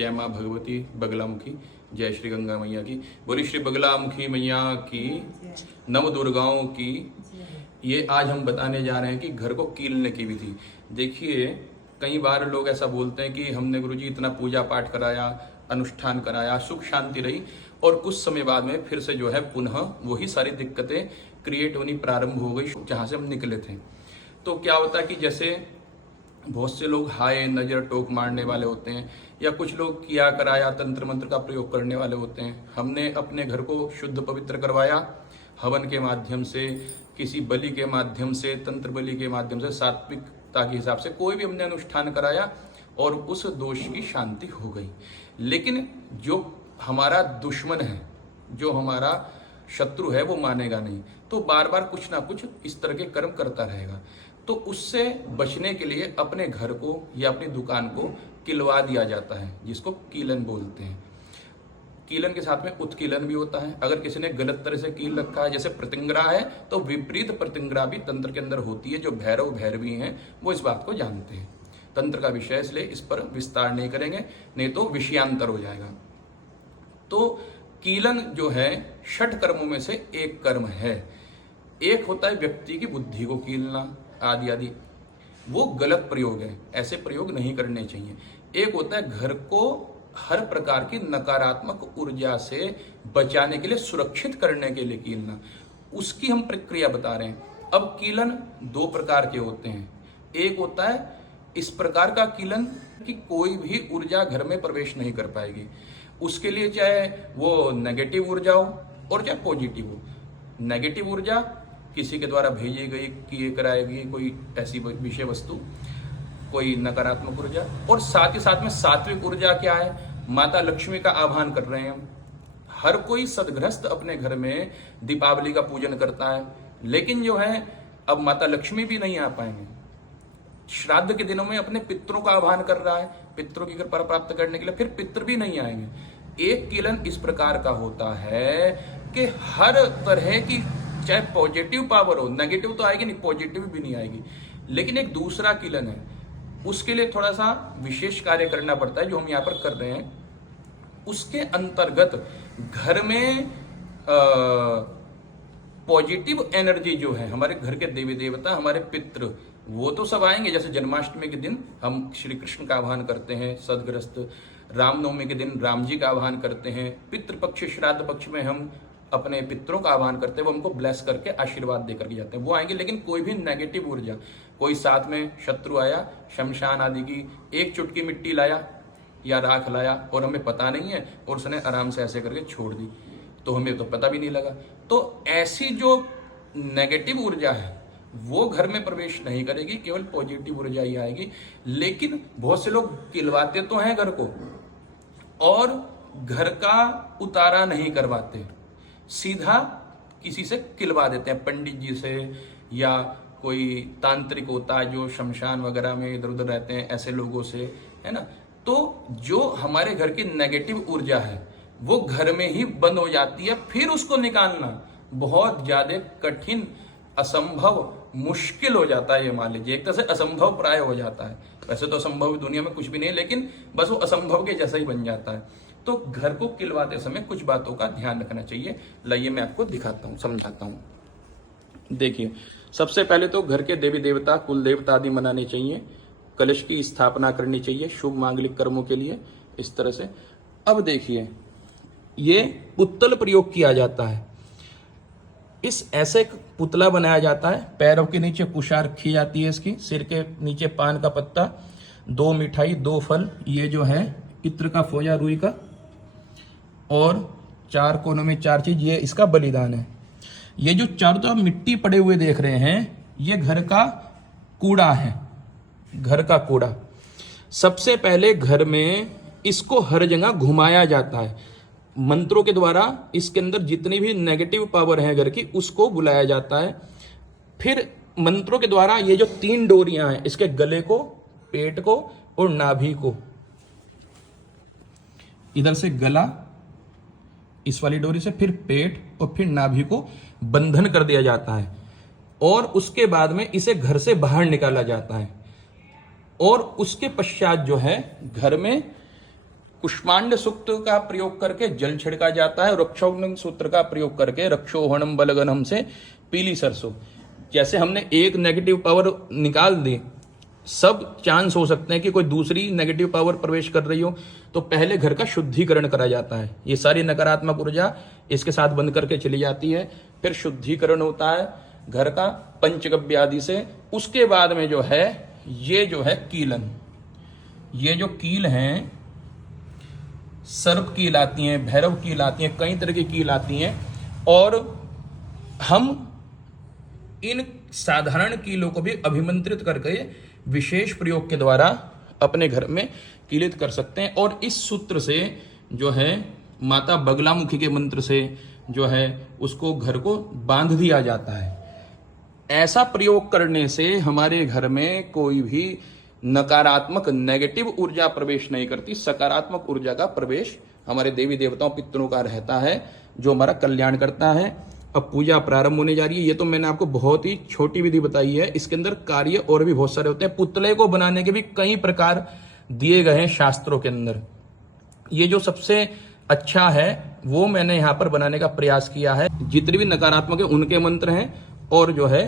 जय माँ भगवती बगलामुखी, जय श्री गंगा मैया की, बोली श्री बगलामुखी मैया की, नव दुर्गाओं की। ये आज हम बताने जा रहे हैं कि घर को कीलने की विधि। देखिए, कई बार लोग ऐसा बोलते हैं कि हमने गुरुजी इतना पूजा पाठ कराया, अनुष्ठान कराया, सुख शांति रही, और कुछ समय बाद में फिर से जो है पुनः वही सारी दिक्कतें क्रिएट होनी प्रारंभ हो गई जहाँ से हम निकले थे। तो क्या होता है कि जैसे बहुत से लोग हाय नज़र टोक मारने वाले होते हैं, या कुछ लोग किया कराया तंत्र मंत्र का प्रयोग करने वाले होते हैं। हमने अपने घर को शुद्ध पवित्र करवाया हवन के माध्यम से, किसी बलि के माध्यम से, तंत्र बलि के माध्यम से, सात्विकता के हिसाब से कोई भी हमने अनुष्ठान कराया और उस दोष की शांति हो गई। लेकिन जो हमारा दुश्मन है, जो हमारा शत्रु है, वो मानेगा नहीं, तो बार बार कुछ ना कुछ इस तरह के कर्म करता रहेगा। तो उससे बचने के लिए अपने घर को या अपनी दुकान को किलवा दिया जाता है, जिसको कीलन बोलते हैं। कीलन के साथ में उत्कीलन भी होता है। अगर किसी ने गलत तरह से कील रखा है, जैसे प्रतिंग्रा है, तो विपरीत प्रतिंग्रा भी तंत्र के अंदर होती है। जो भैरव भैरवी हैं वो इस बात को जानते हैं। तंत्र का विषय, इसलिए इस पर विस्तार नहीं करेंगे, नहीं तो विषयांतर हो जाएगा। तो कीलन जो है 6 कर्मों में से एक कर्म है। एक होता है व्यक्ति की बुद्धि को कीलना आदि आदि, वो गलत प्रयोग है, ऐसे प्रयोग नहीं करने चाहिए। एक होता है घर को हर प्रकार की नकारात्मक ऊर्जा से बचाने के लिए, सुरक्षित करने के लिए कीलना, उसकी हम प्रक्रिया बता रहे हैं। अब कीलन 2 प्रकार के होते हैं। एक होता है इस प्रकार का कीलन कि कोई भी ऊर्जा घर में प्रवेश नहीं कर पाएगी। उसके लिए चाहे वो नेगेटिव ऊर्जा हो और चाहे पॉजिटिव हो। नेगेटिव ऊर्जा किसी के द्वारा भेजी गई, किए कराई गई कोई ऐसी विषय वस्तु, कोई नकारात्मक ऊर्जा, और साथ ही साथ में सात्विक ऊर्जा क्या है, माता लक्ष्मी का आह्वान कर रहे हैं हम। हर कोई सदगृहस्थ अपने घर में दीपावली का पूजन करता है, लेकिन जो है अब माता लक्ष्मी भी नहीं आ पाएंगे। श्राद्ध के दिनों में अपने पितरों का आह्वान कर रहा है, पितरों की कृपा प्राप्त करने के लिए, फिर पितर भी नहीं आएंगे। एक कीलन इस प्रकार का होता है कि हर तरह की, चाहे पॉजिटिव पावर हो, नेगेटिव तो आएगी नहीं, पॉजिटिव भी नहीं आएगी। लेकिन एक दूसरा कीलन है, उसके लिए थोड़ा सा विशेष कार्य करना पड़ता है, जो हम यहाँ पर कर रहे हैं। उसके अंतर्गत घर में पॉजिटिव एनर्जी जो है, हमारे घर के देवी देवता, हमारे पितृ, वो तो सब आएंगे। जैसे जन्माष्टमी के दिन हम श्री कृष्ण का आह्वान करते हैं सदग्रस्त, रामनवमी के दिन राम जी का आह्वान करते हैं, पितृपक्ष श्राद्ध पक्ष में हम अपने पितरों का आह्वान करते हैं, वो हमको ब्लेस करके आशीर्वाद देकर के जाते हैं, वो आएंगे। लेकिन कोई भी नेगेटिव ऊर्जा, कोई साथ में शत्रु आया, शमशान आदि की एक चुटकी मिट्टी लाया या राख लाया और हमें पता नहीं है, और उसने आराम से ऐसे करके छोड़ दी, तो हमें तो पता भी नहीं लगा। तो ऐसी जो नेगेटिव ऊर्जा है वो घर में प्रवेश नहीं करेगी, केवल पॉजिटिव ऊर्जा ही आएगी। लेकिन बहुत से लोग किलवाते तो हैं घर को, और घर का उतारा नहीं करवाते, सीधा किसी से किलवा देते हैं, पंडित जी से, या कोई तांत्रिक होता है जो शमशान वगैरह में इधर उधर रहते हैं, ऐसे लोगों से, है ना। तो जो हमारे घर की नेगेटिव ऊर्जा है वो घर में ही बंद हो जाती है, फिर उसको निकालना बहुत ज्यादा कठिन, असंभव, मुश्किल हो जाता है। ये मान लीजिए एक तरह से असंभव प्राय हो जाता है। वैसे तो असंभव दुनिया में कुछ भी नहीं है, लेकिन बस वो असंभव के जैसा ही बन जाता है। तो घर को किलवाते समय कुछ बातों का ध्यान रखना चाहिए। लाइए मैं आपको दिखाता हूँ, समझाता हूँ। देखिए, सबसे पहले तो घर के देवी देवता, कुल देवता आदि मनाने चाहिए, कलश की स्थापना करनी चाहिए शुभ मांगलिक कर्मों के लिए, इस तरह से। अब देखिए, ये पुतल प्रयोग किया जाता है। इस ऐसे पुतला बनाया जाता है, पैरों के नीचे कुशा रखी जाती है इसकी, सिर के नीचे पान का पत्ता, 2 मिठाई, 2 फल, ये जो है इत्र का फोजा रुई का, और 4 कोनों में 4 चीज, ये इसका बलिदान है। ये जो चारों तरफ मिट्टी पड़े हुए देख रहे हैं, ये घर का कूड़ा है, घर का कूड़ा। सबसे पहले घर में इसको हर जगह घुमाया जाता है, मंत्रों के द्वारा इसके अंदर जितनी भी नेगेटिव पावर है घर की, उसको बुलाया जाता है। फिर मंत्रों के द्वारा ये जो 3 डोरियां हैं, इसके गले को, पेट को और नाभि को, इधर से गला इस वाली डोरी से, फिर पेट और फिर नाभि को बंधन कर दिया जाता है, और उसके बाद में इसे घर से बाहर निकाला जाता है। और उसके पश्चात जो है घर में कुष्मांड सूक्त का प्रयोग करके जल छिड़का जाता है, रक्षोघ्न सूत्र का प्रयोग करके रक्षोहणम बलगनम से पीली सरसों। जैसे हमने एक नेगेटिव पावर निकाल दी, सब चांस हो सकते हैं कि कोई दूसरी नेगेटिव पावर प्रवेश कर रही हो, तो पहले घर का शुद्धिकरण करा जाता है। ये सारी नकारात्मक ऊर्जा इसके साथ बंद करके चली जाती है, फिर शुद्धिकरण होता है घर का पंचगव्य आदि से। उसके बाद में जो है ये जो है कीलन, ये जो कील हैं, सर्प कील आती हैं, भैरव कील आती हैं, कई तरह की कील आती हैं, और हम इन साधारण कीलों को भी अभिमंत्रित करके विशेष प्रयोग के द्वारा अपने घर में कीलित कर सकते हैं। और इस सूत्र से जो है माता बगलामुखी के मंत्र से जो है उसको घर को बांध दिया जाता है। ऐसा प्रयोग करने से हमारे घर में कोई भी नकारात्मक नेगेटिव ऊर्जा प्रवेश नहीं करती, सकारात्मक ऊर्जा का प्रवेश हमारे देवी देवताओं पितरों का रहता है, जो हमारा कल्याण करता है। अब पूजा प्रारंभ होने जा रही है। ये तो मैंने आपको बहुत ही छोटी विधि बताई है, इसके अंदर कार्य और भी बहुत सारे होते हैं। पुतले को बनाने के भी कई प्रकार दिए गए हैं शास्त्रों के अंदर। ये जो सबसे अच्छा है वो मैंने यहाँ पर बनाने का प्रयास किया है। जितने भी नकारात्मक है उनके मंत्र हैं, और जो है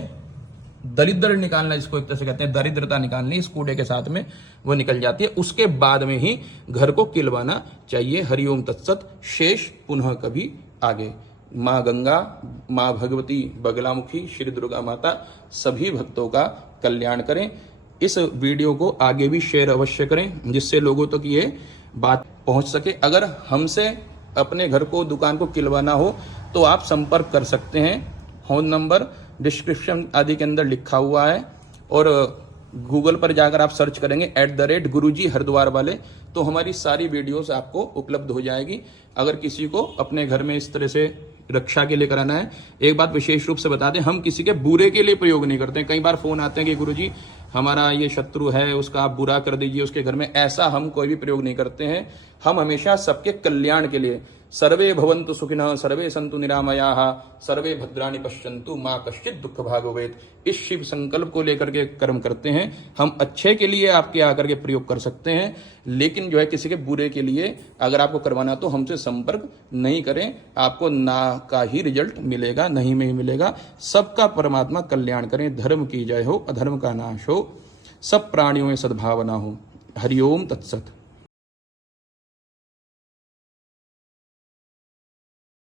दरिद्र निकालना, जिसको एक तरह से कहते हैं दरिद्रता निकालनी, इस कूड़े के साथ में वो निकल जाती है। उसके बाद में ही घर को किलवाना चाहिए। हरिओम तत्सत। शेष पुनः कभी आगे। माँ गंगा, माँ भगवती बगलामुखी, श्री दुर्गा माता सभी भक्तों का कल्याण करें। इस वीडियो को आगे भी शेयर अवश्य करें, जिससे लोगों तक ये बात पहुंच सके। अगर हमसे अपने घर को, दुकान को किलवाना हो तो आप संपर्क कर सकते हैं। फोन नंबर डिस्क्रिप्शन आदि के अंदर लिखा हुआ है, और गूगल पर जाकर आप सर्च करेंगे @गुरुजी हरिद्वार वाले, तो हमारी सारी वीडियोस आपको उपलब्ध हो जाएगी। अगर किसी को अपने घर में इस तरह से रक्षा के लिए कराना है, एक बात विशेष रूप से बता दें, हम किसी के बुरे के लिए प्रयोग नहीं करते हैं। कई बार फोन आते हैं कि गुरुजी हमारा ये शत्रु है, उसका आप बुरा कर दीजिए उसके घर में, ऐसा हम कोई भी प्रयोग नहीं करते हैं। हम हमेशा सबके कल्याण के लिए, सर्वे भवन्तु सुखिनः, सर्वे सन्तु निरामयाः, सर्वे भद्राणि पश्यन्तु, माँ कश्चित् दुःख भाग् भवेत्, इस शिव संकल्प को लेकर के कर्म करते हैं। हम अच्छे के लिए आपके आकर के प्रयोग कर सकते हैं, लेकिन जो है किसी के बुरे के लिए अगर आपको करवाना तो हमसे संपर्क नहीं करें। आपको ना का ही रिजल्ट मिलेगा, नहीं में ही मिलेगा। सबका परमात्मा कल्याण करें। धर्म की जय हो, अधर्म का नाश हो, सब प्राणियों में सद्भावना हो। हरिओम तत्सत।